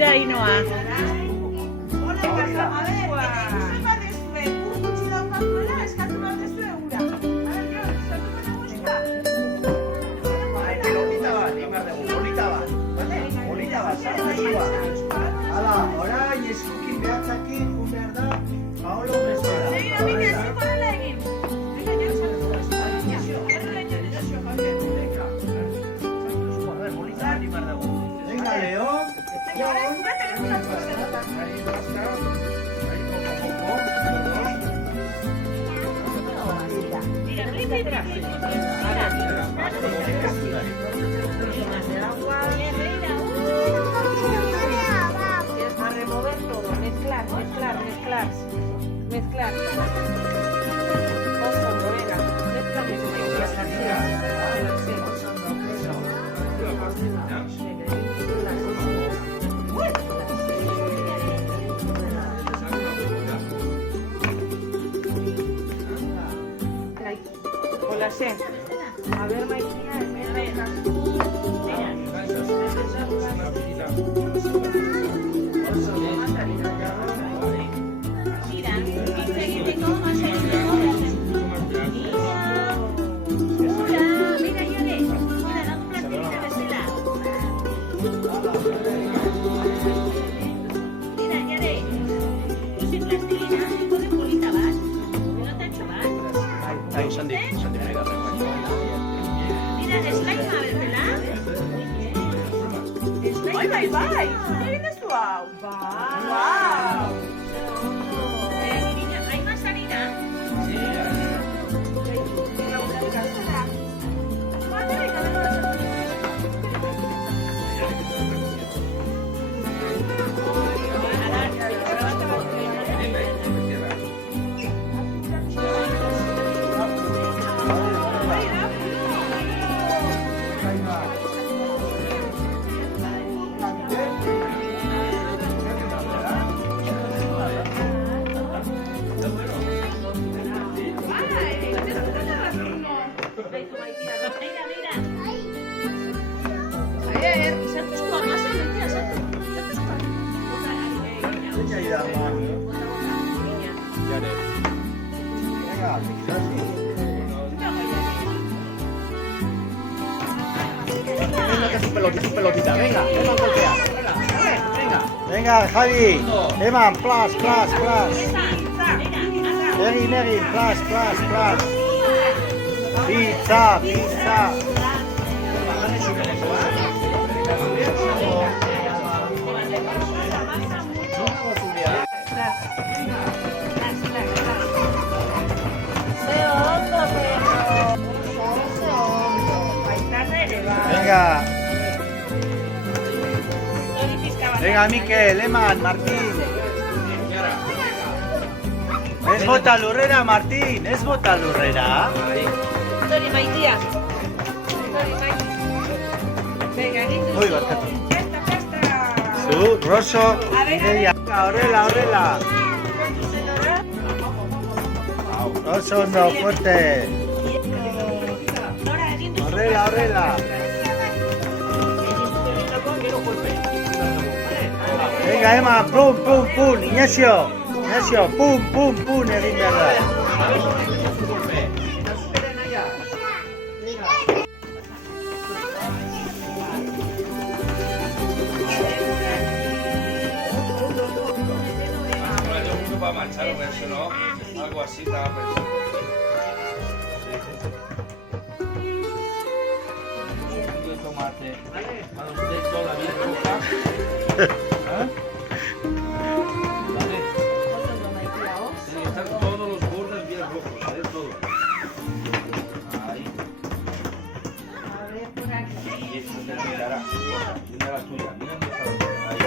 Tira, Inoa. Hala, orain eskukin behatzakin, jun behar da, Paolo bezala. Venga, Leo. A remover todo, mezclar. Oso, venga, mezcla. Hola, Xen. A ver, Maitía, Bai, egin ez du hau. Wow. Niña, ¿hay más harina? Sí. Su pelotita, venga, Eman golpea. Venga, Javi, Eman, plas. Meri, plas. Pizza. Venga, Mikel, Eman, Martín. Ez bota lurrera, Martín, ez bota lurrera. Tori, Maitia. Venga, egin duzu. Ui, barkatu. Zu, Rosso, Mireia. Horrela. Oso ondo, fuerte. Horrela. Venga, Ema, pum, Ignacio, pum, egin behar da. Va a marchar o eso, ¿no? Algo así estaba pensando. Sí. Tomate. Para usted toda bien roja. Vale. Tienen que estar todos los bordes bien rojos, ¿sabes? Todo. Ahí. A ver, por aquí. Y eso te mirará. Mira la tuya. Mira dónde está. Ahí.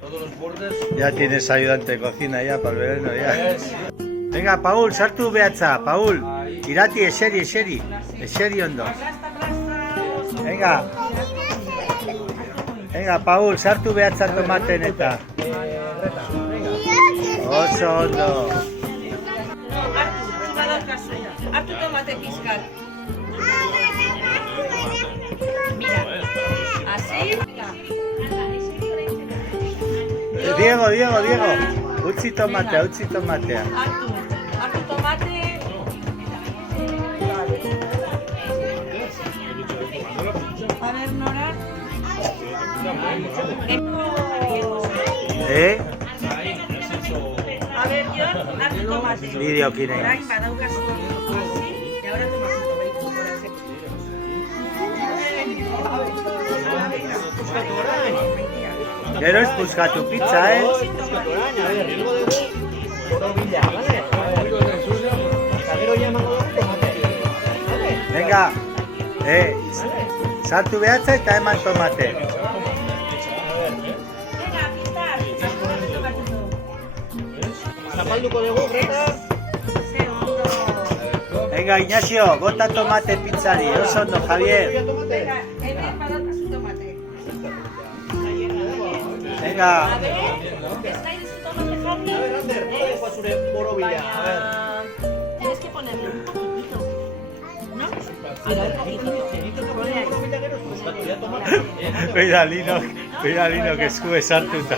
Todos los bordes. Ya tienes ayudante de cocina ya para el verano ya. Venga, Paul, sartu behatza, Paul. Irati, eseri ondo. Venga, Paul, sartu behatza tomaten eta. Oso ondo. Hartu tomate pizkat. Mira, así. Diego. Utzi tomatea. Hartu tomate. A ver, Nora. A ver, Jon, hartu tomate. Bideokin egin. Orain badaukazu. Y ahora tomasito bacon por hacer. Gero ez puskatu pizza, Venga, sartu behatza eta eman tomate. Venga, pistar. Zapalduko dugu, Greta. Venga, Ignacio, bota tomate pizzari. Oso ondo, Javier. Venga, hemen badaukazu tomate. Venga. A ver, ¿es nahi duzu tomate jarri? Ander, nola zure borobila? A ver. Tienes que ponerle un poquitito. ¿No? Pero un poquitito. Ponle ahí. Mira, Lino, que eskue sartuta.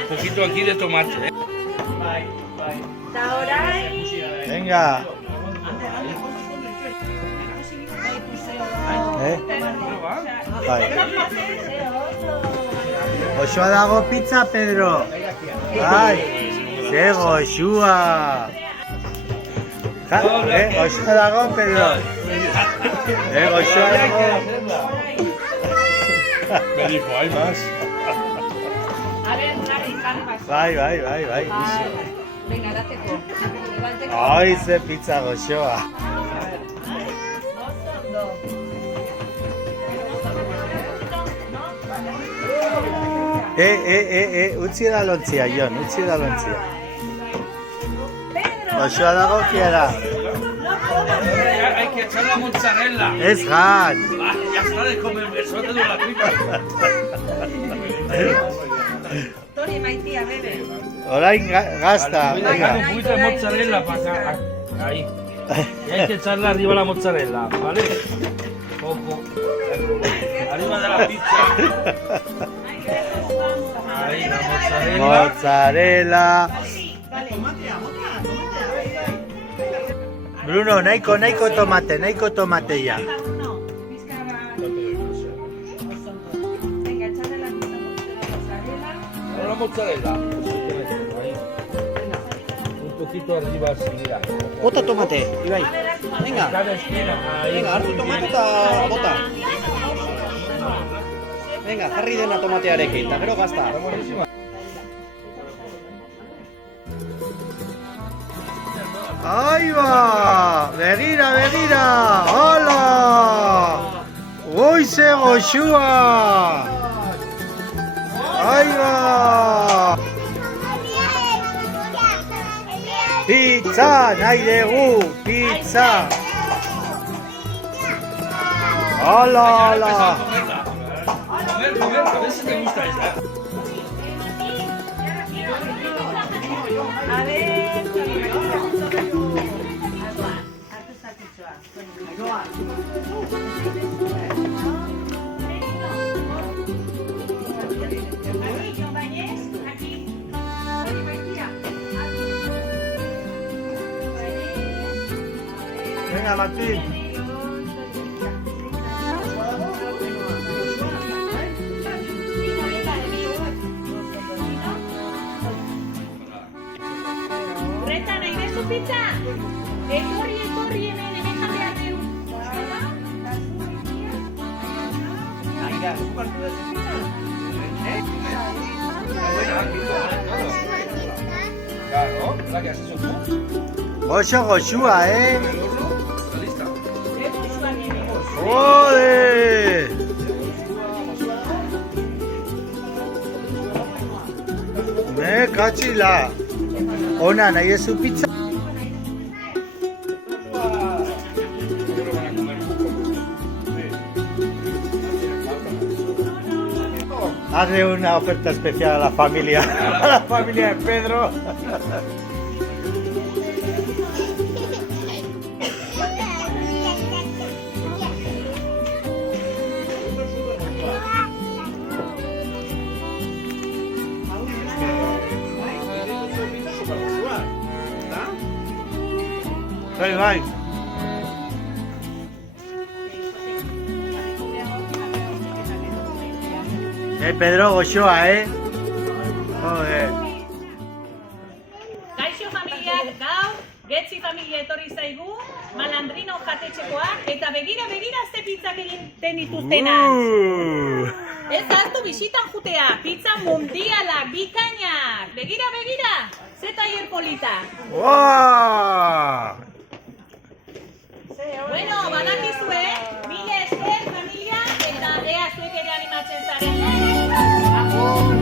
Un poquito aquí de tomate, Eta orain. Venga. Bai. Goxoa dago pizza, Pedro. Bai. Ze goxua. Goxoa dago, Pedro. Goxoa dago. Me dijo, hay más. A ver, jarri bat. Bai. Venga, dateko. Ai, ze pizza goxoa. Utzi da lontzia, Jon, utzi da lontzia. Goxoa dago kiera. Hay que echar la mozzarella. Ez gat. Ya está de comer, eso te duele la tripa. Tori, maitia, bebe. Orain gazta. Un Venga. poquito de mozzarella para acá. Ahí. Y hay que echarle arriba la mozzarella, ¿vale? Poco. Arriba de la pizza. Ahí la mozzarella. Mozzarella. Bruno, nahiko tomate ya. Venga, echadle la mozzarella. La mozzarella. Ahí. Un poquito arriba así, mira. Bota tomate, Ibai. Venga, Cada esquina. Ahí. venga, hartu tomate eta bota. Venga, jarri dena tomatearekin, eta gero gazta. Ahí va. Begira. Hola. Goize goxua. Ahí va. Pizza, nahi dugu, pizza. Hola. A ver, a ver si te gusta esa. A ver, Tori, maitia. Hartu zakitxoa. Venga, Martín. Reta, nahi bezu pizza? Etorri, hemen jan behar dugu. Claro, ¿la que has hecho tú? Goxua, ¿Está lista? Joder. Me kachila. Ona, nahi ezu pizza? Hazle una oferta especial a la familia de Pedro. bai. Pedro, goxoa, Joder. Gaixo familiak gaur, Getzi familia etorri zaigu, malandrino jatetxekoak, eta begira ze pizzak egiten dituztenak. Ez hartu bisitan jutea, pizza mundialak, bikainak. Begira, ze taier polita. Wow! Bueno, badakizue, mila esker familia, eta ea zuek ere animatzen zaren. Agur!